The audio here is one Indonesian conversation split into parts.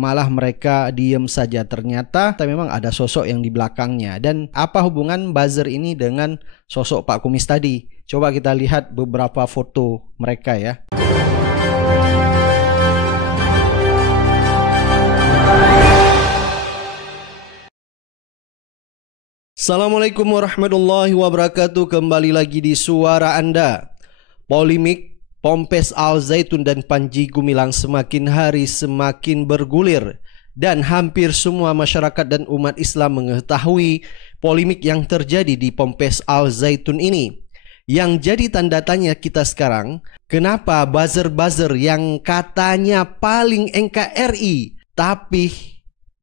malah mereka diem saja? Ternyata memang ada sosok yang di belakangnya. Dan apa hubungan buzzer ini dengan sosok Pak Kumis tadi? Coba kita lihat beberapa foto mereka ya. Assalamualaikum warahmatullahi wabarakatuh. Kembali lagi di suara Anda. Polemik Ponpes Al Zaitun dan Panji Gumilang semakin hari semakin bergulir, dan hampir semua masyarakat dan umat Islam mengetahui polemik yang terjadi di Ponpes Al Zaitun ini. Yang jadi tanda tanya kita sekarang, kenapa buzzer-buzzer yang katanya paling NKRI, tapi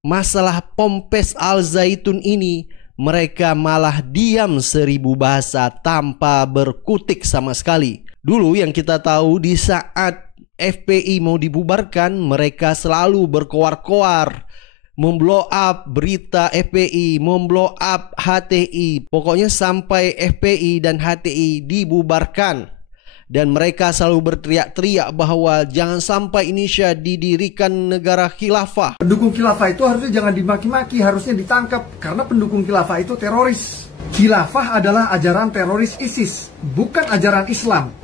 masalah Ponpes Al Zaitun ini mereka malah diam seribu bahasa tanpa berkutik sama sekali. Dulu yang kita tahu, di saat FPI mau dibubarkan, mereka selalu berkoar-koar, memblow up berita FPI, memblow up HTI. Pokoknya sampai FPI dan HTI dibubarkan. Dan mereka selalu berteriak-teriak bahwa jangan sampai Indonesia didirikan negara khilafah. Pendukung khilafah itu harusnya jangan dimaki-maki, harusnya ditangkap. Karena pendukung khilafah itu teroris. Khilafah adalah ajaran teroris ISIS, bukan ajaran Islam.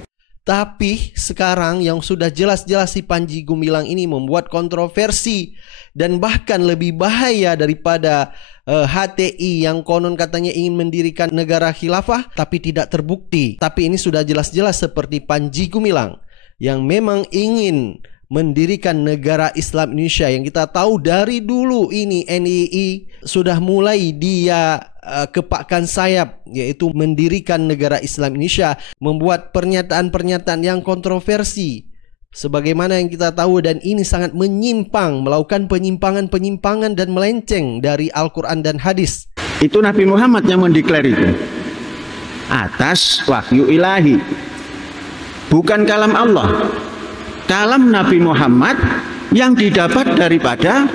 Tapi sekarang yang sudah jelas-jelas si Panji Gumilang ini membuat kontroversi. Dan bahkan lebih bahaya daripada HTI yang konon katanya ingin mendirikan negara khilafah tapi tidak terbukti. Tapi ini sudah jelas-jelas seperti Panji Gumilang yang memang ingin mendirikan negara Islam Indonesia. Yang kita tahu dari dulu ini NII sudah mulai dia kepakkan sayap, yaitu mendirikan negara Islam Indonesia, membuat pernyataan-pernyataan yang kontroversi sebagaimana yang kita tahu, dan ini sangat menyimpang, melakukan penyimpangan-penyimpangan dan melenceng dari Al-Quran dan hadis. Itu Nabi Muhammad yang mendeklar itu atas wahyu ilahi, bukan kalam Allah. Kalam Nabi Muhammad yang didapat daripada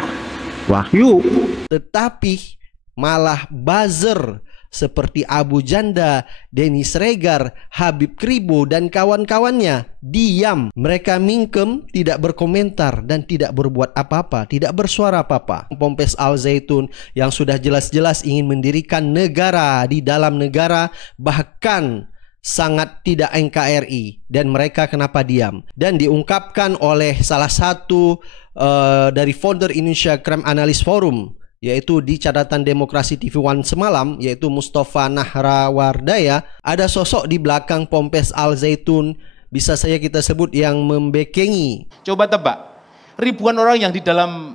wahyu. Tetapi malah buzzer seperti Abu Janda, Dennis Regar, Habib Kribo dan kawan-kawannya diam. Mereka mingkem, tidak berkomentar dan tidak berbuat apa-apa, tidak bersuara apa-apa. Ponpes Al Zaitun yang sudah jelas-jelas ingin mendirikan negara di dalam negara, bahkan sangat tidak NKRI, dan mereka kenapa diam? Dan diungkapkan oleh salah satu dari founder Indonesia Crime Analyst Forum, yaitu di Catatan Demokrasi TV One semalam, yaitu Mustafa Nahrawardaya. Ada sosok di belakang Ponpes Al Zaitun, bisa saja kita sebut yang membekengi. Coba tebak, ribuan orang yang di dalam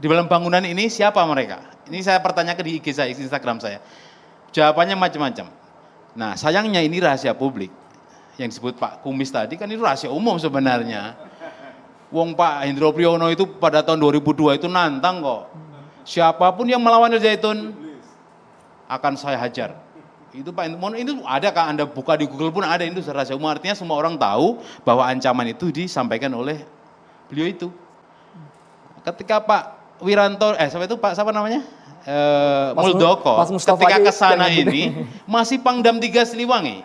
di dalam bangunan ini siapa mereka? Ini saya pertanyakan di IG saya, Instagram saya. Jawabannya macam-macam. Nah, sayangnya ini rahasia publik. Yang disebut Pak Kumis tadi kan itu rahasia umum sebenarnya. Wong Pak Hendro Priyono itu pada tahun 2002 itu nantang kok. Siapapun yang melawan Al Zaitun akan saya hajar. Itu Pak Hendro, itu ada kan, Anda buka di Google pun ada, itu rahasia umum. Artinya semua orang tahu bahwa ancaman itu disampaikan oleh beliau itu. Ketika Pak Wiranto, siapa namanya? Muldoko, ketika ke sana ini masih Pangdam 3 Siliwangi.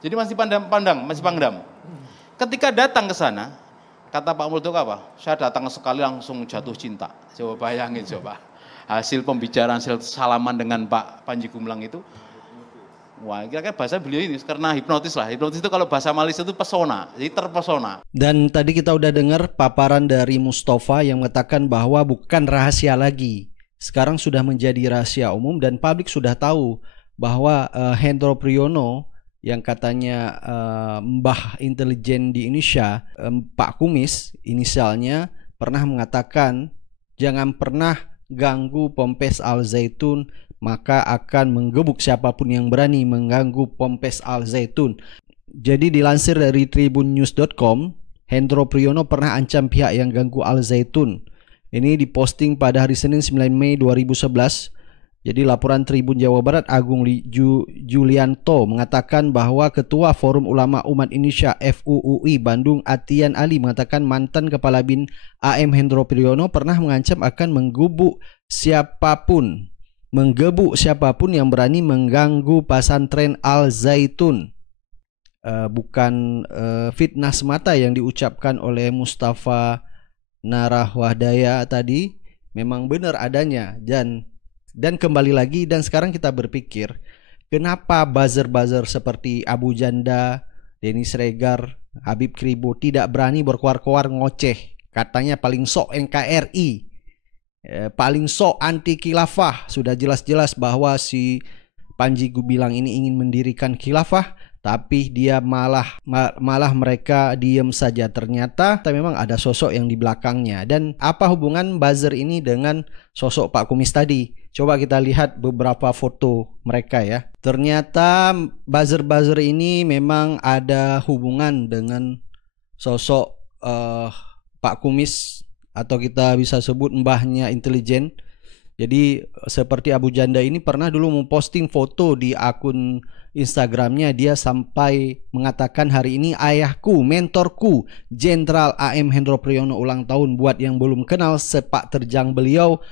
Jadi masih Pangdam. Ketika datang ke sana, kata Pak Muldoko apa? Saya datang sekali langsung jatuh cinta. Coba bayangin coba. Hasil pembicaraan, hasil salaman dengan Pak Panji Gumilang itu. Wah, kira-kira bahasa beliau ini karena hipnotis lah. Hipnotis itu kalau bahasa Malaysia itu pesona, jadi terpesona. Dan tadi kita udah dengar paparan dari Mustafa yang mengatakan bahwa bukan rahasia lagi. Sekarang sudah menjadi rahasia umum dan publik sudah tahu bahwa Hendro Priyono yang katanya mbah intelijen di Indonesia, Pak Kumis inisialnya, pernah mengatakan jangan pernah ganggu Ponpes Al Zaitun, maka akan menggebuk siapapun yang berani mengganggu Ponpes Al Zaitun. Jadi dilansir dari tribunnews.com, Hendro Priyono pernah ancam pihak yang ganggu Al Zaitun. Ini diposting pada hari Senin 9 Mei 2011. Jadi laporan Tribun Jawa Barat, Agung Julianto mengatakan bahwa Ketua Forum Ulama Umat Indonesia FUUI Bandung Atian Ali mengatakan mantan Kepala BIN AM Hendro Priyono pernah mengancam akan menggebuk siapapun yang berani mengganggu pesantren Al Zaitun. Bukan fitnah semata yang diucapkan oleh Mustafa Narahwadaya tadi memang benar adanya, dan kembali lagi, dan sekarang kita berpikir kenapa buzzer-buzzer seperti Abu Janda, Denny Sregar, Habib Kribo tidak berani berkoar-koar ngoceh, katanya paling sok NKRI, paling sok anti khilafah. Sudah jelas-jelas bahwa si Panji Gumilang ini ingin mendirikan khilafah, tapi dia malah mereka diem saja. Ternyata memang ada sosok yang di belakangnya. Dan apa hubungan buzzer ini dengan sosok Pak Kumis tadi? Coba kita lihat beberapa foto mereka ya. Ternyata buzzer-buzzer ini memang ada hubungan dengan sosok Pak Kumis, atau kita bisa sebut mbahnya intelijen. Jadi seperti Abu Janda ini pernah dulu memposting foto di akun Instagramnya, dia sampai mengatakan hari ini ayahku, mentorku, Jenderal AM Hendro Priyono ulang tahun. Buat yang belum kenal sepak terjang beliau,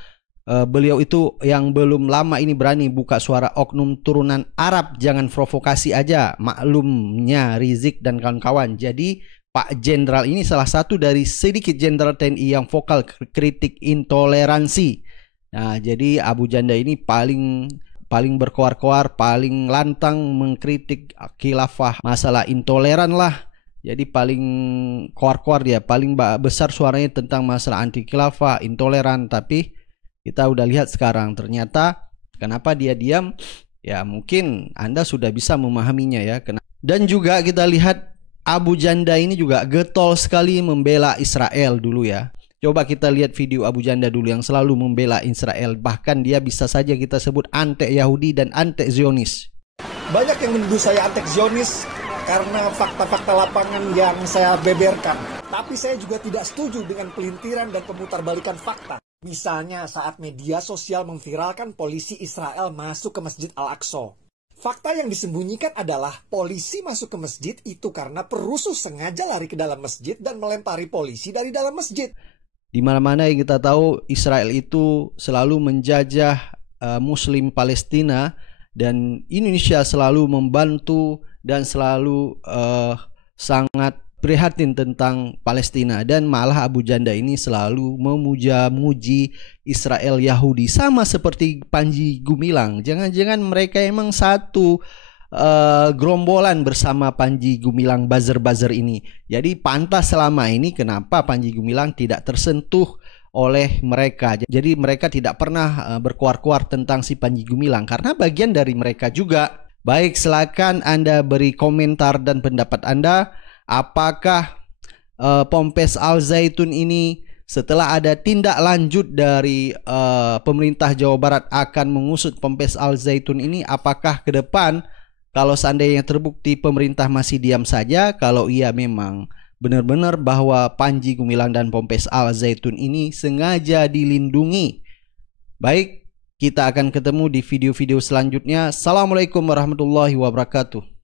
beliau itu yang belum lama ini berani buka suara oknum turunan Arab, jangan provokasi aja, maklumnya Rizik dan kawan-kawan. Jadi Pak Jenderal ini salah satu dari sedikit jenderal TNI yang vokal kritik intoleransi. Nah, jadi Abu Janda ini paling berkoar-koar, paling lantang mengkritik khilafah, masalah intoleran lah. Jadi paling koar-koar dia, paling besar suaranya tentang masalah anti khilafah, intoleran. Tapi kita udah lihat sekarang ternyata kenapa dia diam, ya mungkin Anda sudah bisa memahaminya ya. Dan juga kita lihat Abu Janda ini juga getol sekali membela Israel dulu ya. Coba kita lihat video Abu Janda dulu yang selalu membela Israel. Bahkan dia bisa saja kita sebut anti Yahudi dan anti Zionis. Banyak yang menuduh saya anti Zionis karena fakta-fakta lapangan yang saya beberkan. Tapi saya juga tidak setuju dengan pelintiran dan pemutarbalikan fakta. Misalnya saat media sosial memviralkan polisi Israel masuk ke Masjid Al-Aqsa. Fakta yang disembunyikan adalah polisi masuk ke masjid itu karena perusuh sengaja lari ke dalam masjid dan melempari polisi dari dalam masjid. Di mana-mana yang kita tahu Israel itu selalu menjajah Muslim Palestina, dan Indonesia selalu membantu dan selalu sangat prihatin tentang Palestina. Dan malah Abu Janda ini selalu memuja-muji Israel Yahudi, sama seperti Panji Gumilang. Jangan-jangan mereka emang satu gerombolan bersama Panji Gumilang buzzer-buzzer ini. Jadi pantas selama ini kenapa Panji Gumilang tidak tersentuh oleh mereka. Jadi mereka tidak pernah berkoar-koar tentang si Panji Gumilang karena bagian dari mereka juga. Baik, silakan Anda beri komentar dan pendapat Anda. Apakah Ponpes Al Zaitun ini setelah ada tindak lanjut dari pemerintah Jawa Barat akan mengusut Ponpes Al Zaitun ini, apakah ke depan kalau seandainya terbukti pemerintah masih diam saja, kalau iya memang benar-benar bahwa Panji Gumilang dan Ponpes Al Zaitun ini sengaja dilindungi. Baik, kita akan ketemu di video-video selanjutnya. Assalamualaikum warahmatullahi wabarakatuh.